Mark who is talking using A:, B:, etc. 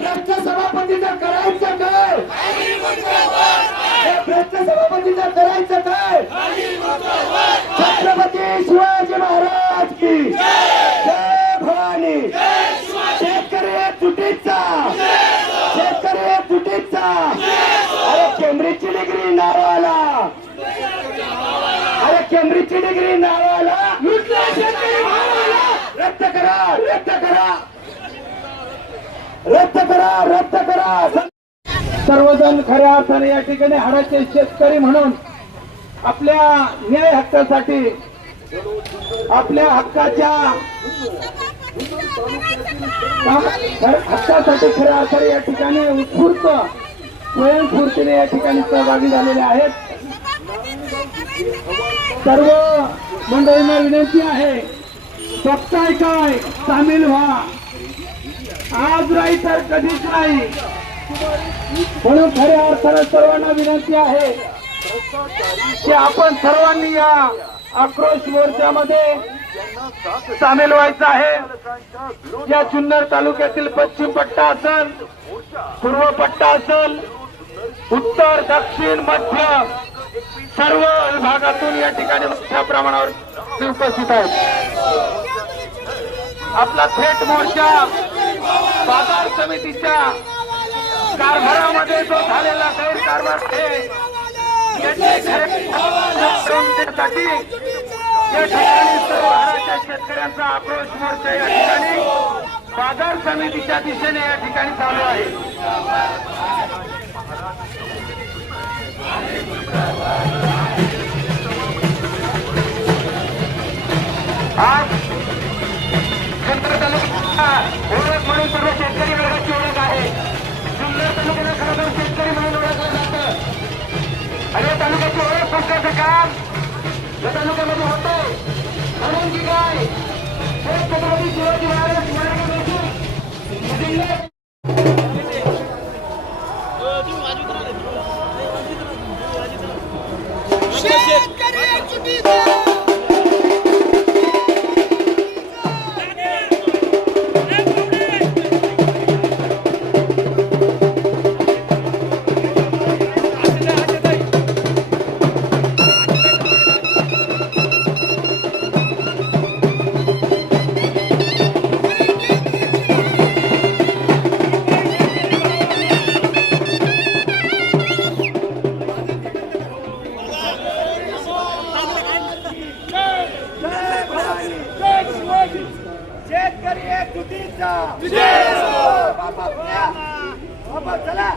A: भ्रष्ट करायचं काय? सभापतीचा करायचं काय? छत्रपती शिवाजी महाराज शेतकरी तुटीचा शेतकरी तुटीचा अरे केम्ब्रिजची डिग्री नावाला. अरे केम्ब्रिजची डिग्री नावाला. रद्द करा रक्त रद्द करा रद्द करा. सर्वजण खऱ्या अर्थाने या ठिकाणी हाडाचे शेतकरी म्हणून आपल्या न्याय हक्कासाठी आपल्या हक्काच्या हक्कासाठी खऱ्या अर्थाने या ठिकाणी उत्स्फूर्त स्वयंस्फूर्तीने या ठिकाणी सहभागी झालेले आहेत. सर्व मंडळींना विनंती आहे बघताय काय? सामील व्हा. आज नाही तर कधीच नाही. म्हणून खऱ्या अर्थानं सर्वांना विनंती आहे की आपण सर्वांनी या आक्रोश मोर्चामध्ये सामील व्हायचं आहे. या जुन्नर तालुक्यातील पश्चिम पट्टा असल पूर्व पट्टा असल उत्तर दक्षिण मध्य सर्व विभागातून या ठिकाणी मोठ्या प्रमाणावर उपस्थित आहेत. आपला थेट मोर्चा बाजार समितीच्या कारभारामध्ये जो झालेला गैरकारभार देण्यासाठी या ठिकाणी सर्व शेतकऱ्यांचा आक्रोश मोर्चा या ठिकाणी बाजार समितीच्या दिशेने या ठिकाणी चालू आहे. ओळख म्हणून सर्व शेतकरी वर्गाची ओळख आहे. जुन्नर तालुक्याला खरं शेतकरी म्हणून ओळखलं जातं. आणि या तालुक्याची ओळख पक्षाचं काम या तालुक्यामध्ये होतं म्हणून की काय? छत्रपती शिवाजी महाराज स्मारकापासून
B: शेतकरी
A: शेतकरी एक पुण्या. बाबा चला